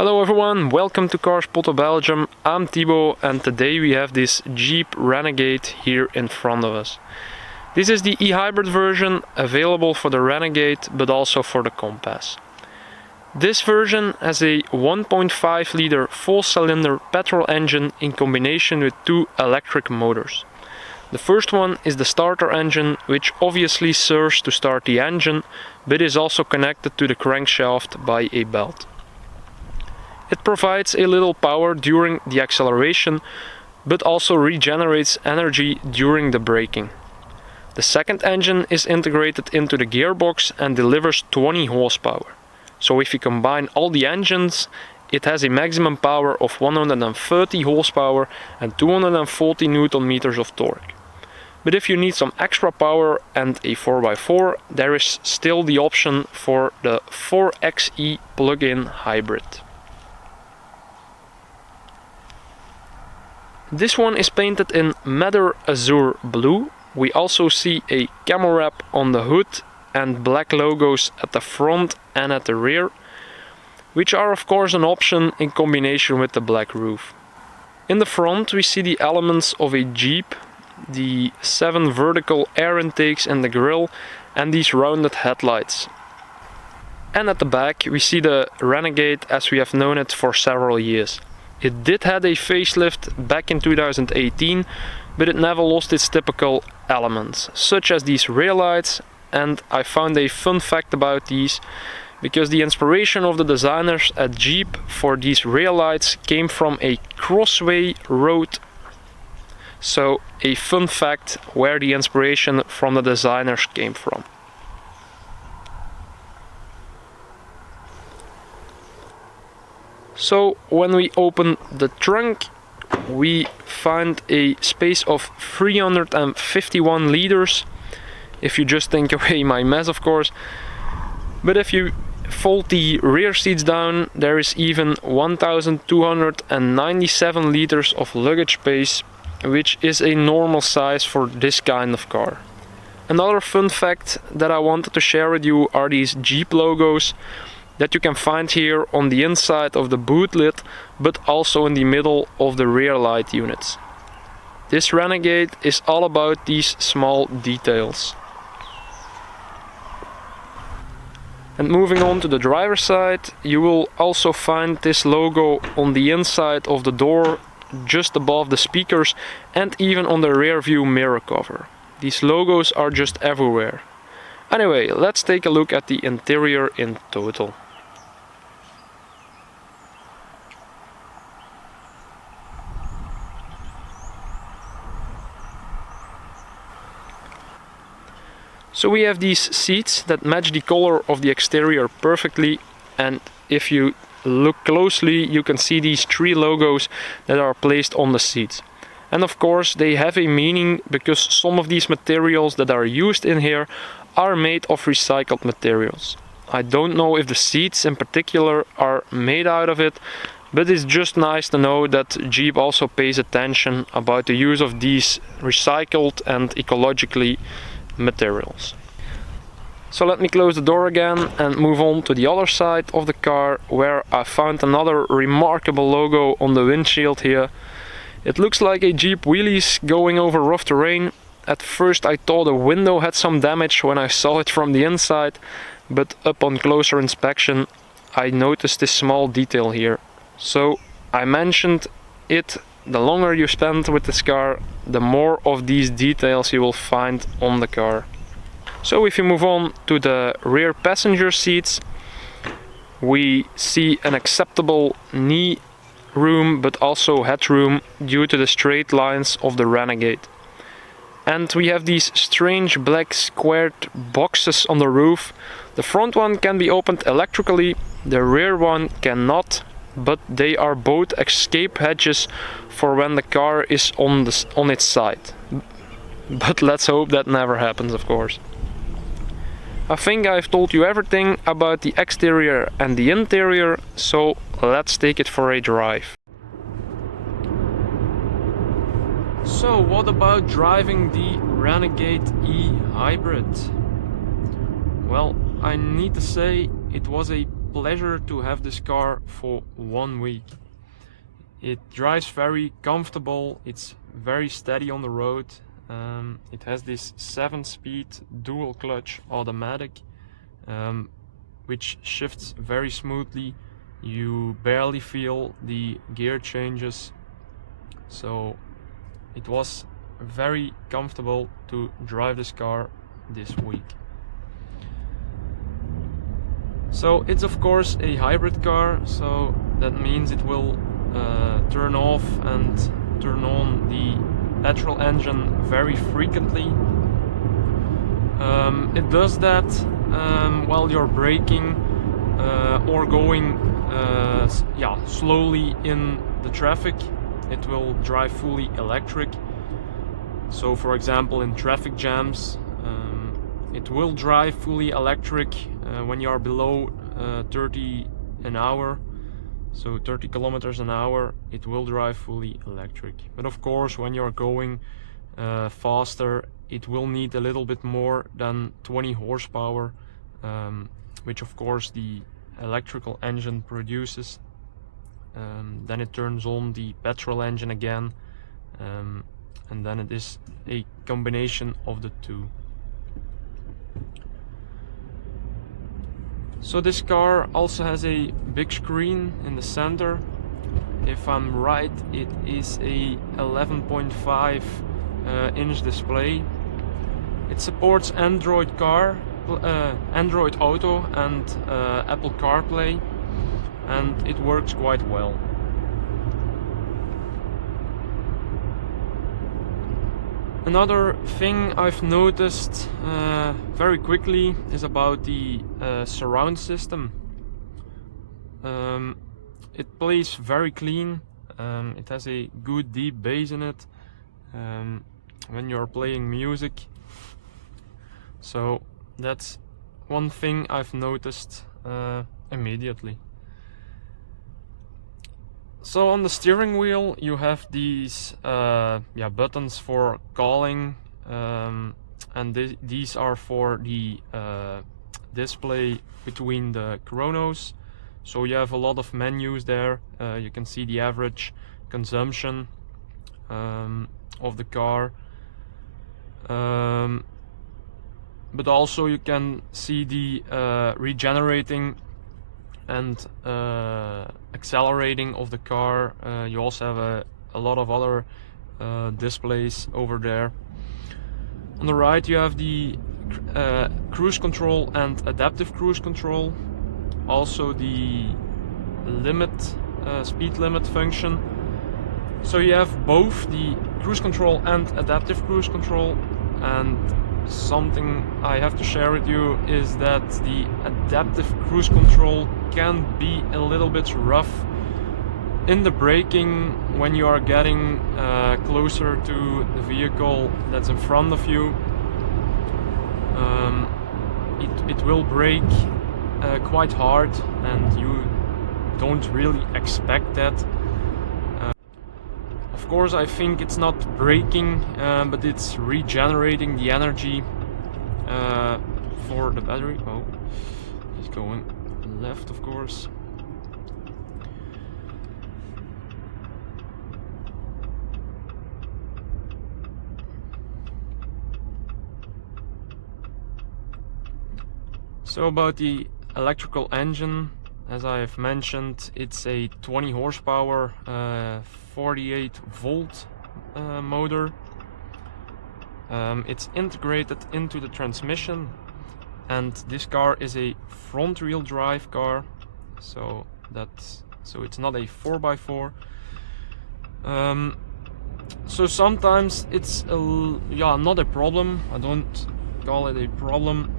Hello everyone, welcome to Cars Poto Belgium. I'm Thibaut and today we have this Jeep Renegade here in front of us. This is the eHybrid version, available for the Renegade but also for the Compass. This version has a 1.5 liter full cylinder petrol engine in combination with two electric motors. The first one is the starter engine, which obviously serves to start the engine but is also connected to the crankshaft by a belt. It provides a little power during the acceleration, but also regenerates energy during the braking. The second engine is integrated into the gearbox and delivers 20 horsepower. So if you combine all the engines, it has a maximum power of 130 horsepower and 240 Newton meters of torque. But if you need some extra power and a 4x4, there is still the option for the 4xe plug-in hybrid. This one is painted in Madder Azure Blue. We also see a camo wrap on the hood and black logos at the front and at the rear, which are of course an option in combination with the black roof. In the front we see the elements of a Jeep, the 7 vertical air intakes in the grille and these rounded headlights. And at the back we see the Renegade as we have known it for several years. It did have a facelift back in 2018, but it never lost its typical elements, such as these rear lights, and I found a fun fact about these, because the inspiration of the designers at Jeep for these rear lights came from a crossway road. So a fun fact where the inspiration from the designers came from. So when we open the trunk, we find a space of 351 liters, if you just take away my mess of course. But if you fold the rear seats down, there is even 1297 liters of luggage space, which is a normal size for this kind of car. Another fun fact that I wanted to share with you are these Jeep logos that you can find here on the inside of the boot lid, but also in the middle of the rear light units. This Renegade is all about these small details. And moving on to the driver's side, you will also find this logo on the inside of the door, just above the speakers and even on the rear view mirror cover. These logos are just everywhere. Anyway, let's take a look at the interior in total. So we have these seats that match the color of the exterior perfectly, and if you look closely you can see these 3 logos that are placed on the seats. And of course they have a meaning, because some of these materials that are used in here are made of recycled materials. I don't know if the seats in particular are made out of it, but it's just nice to know that Jeep also pays attention about the use of these recycled and ecologically materials. So let me close the door again and move on to the other side of the car, where I found another remarkable logo on the windshield here. It looks like a Jeep wheelies going over rough terrain. At first I thought the window had some damage when I saw it from the inside, but upon closer inspection I noticed this small detail here. So I mentioned it, the longer you spend with this car, the more of these details you will find on the car. So if you move on to the rear passenger seats, we see an acceptable knee room but also headroom due to the straight lines of the Renegade. And we have these strange black squared boxes on the roof. The front one can be opened electrically, the rear one cannot, but they are both escape hatches for when the car is on its side. But let's hope that never happens, of course. I think I've told you everything about the exterior and the interior, so let's take it for a drive. So what about driving the Renegade eHybrid? Well, I need to say it was a pleasure to have this car for 1 week. It drives very comfortable, it's very steady on the road. It has this 7-speed dual clutch automatic, which shifts very smoothly. You barely feel the gear changes, so it was very comfortable to drive this car this week. So it's of course a hybrid car, so that means it will turn off and turn on the petrol engine very frequently. It does that while you're braking or going slowly in the traffic. It will drive fully electric. So for example, in traffic jams, it will drive fully electric when you are below 30 an hour. So 30 kilometers an hour, it will drive fully electric. But of course, when you're going faster, it will need a little bit more than 20 horsepower, which of course the electrical engine produces. Then it turns on the petrol engine again, and then it is a combination of the two. So this car also has a big screen in the center. If I'm right, it is a 11.5 inch display. It supports Android Auto and Apple CarPlay, and it works quite well. Another thing I've noticed very quickly is about the surround system. It plays very clean. It has a good deep bass in it when you're playing music. So that's one thing I've noticed immediately. So on the steering wheel you have these buttons for calling, and these are for the display between the chronos. So you have a lot of menus there. You can see the average consumption of the car, but also you can see the regenerating and accelerating of the car. You also have a lot of other displays over there. On the right you have the cruise control and adaptive cruise control, also the limit speed limit function. So you have both the cruise control and adaptive cruise control, and something I have to share with you is that the adaptive cruise control can be a little bit rough in the braking when you are getting closer to the vehicle that's in front of you. It will brake quite hard, and you don't really expect that. Of course, I think it's not braking, but it's regenerating the energy for the battery. Oh, he's going left, of course. So about the electrical engine, as I have mentioned, it's a 20 horsepower 48 volt motor. It's integrated into the transmission, and this car is a front wheel drive car, so it's not a 4x4. So sometimes it's not a problem. I don't call it a problem,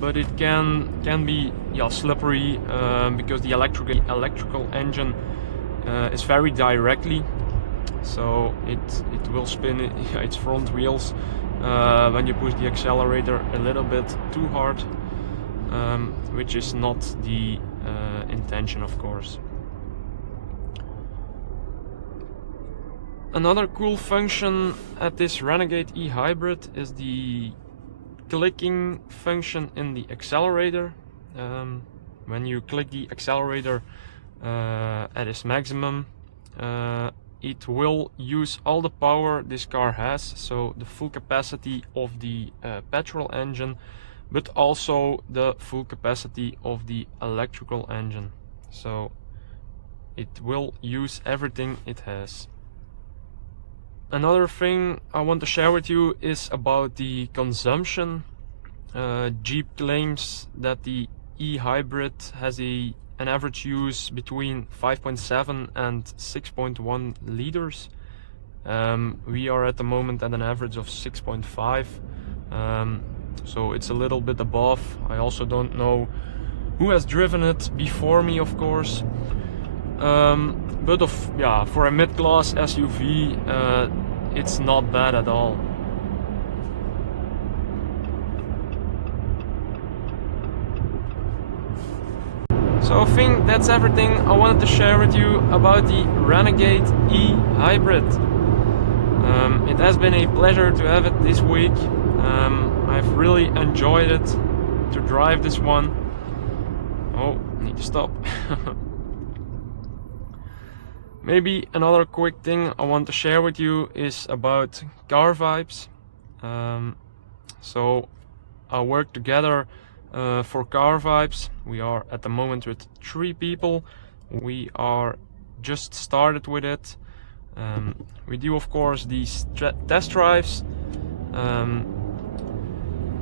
but it can be slippery because the electrical engine is very directly, so it will spin its front wheels when you push the accelerator a little bit too hard, which is not the intention, of course. Another cool function at this Renegade eHybrid is the clicking function in the accelerator. When you click the accelerator at its maximum, it will use all the power this car has, so the full capacity of the petrol engine, but also the full capacity of the electrical engine. So it will use everything it has. Another thing I want to share with you is about the consumption. Jeep claims that the eHybrid has an average use between 5.7 and 6.1 liters. We are at the moment at an average of 6.5, so it's a little bit above. I also don't know who has driven it before me, of course, but for a mid-class SUV, it's not bad at all. So I think that's everything I wanted to share with you about the Renegade eHybrid. It has been a pleasure to have it this week. I've really enjoyed it to drive this one. Oh, I need to stop. Maybe another quick thing I want to share with you is about car vibes. So I work together for Car Vibes. We are at the moment with 3 people. We are just started with it. We do, of course, these test drives,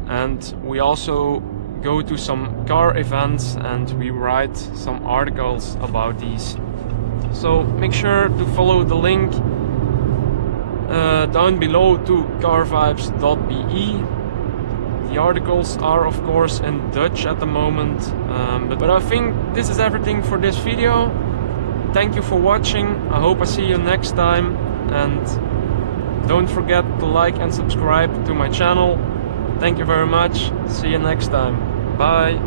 and we also go to some car events and we write some articles about these. So make sure to follow the link down below to carvibes.be. The articles are of course in Dutch at the moment, but I think this is everything for this video. Thank you for watching. I hope I see you next time, and don't forget to like and subscribe to my channel. Thank you very much. See you next time. Bye.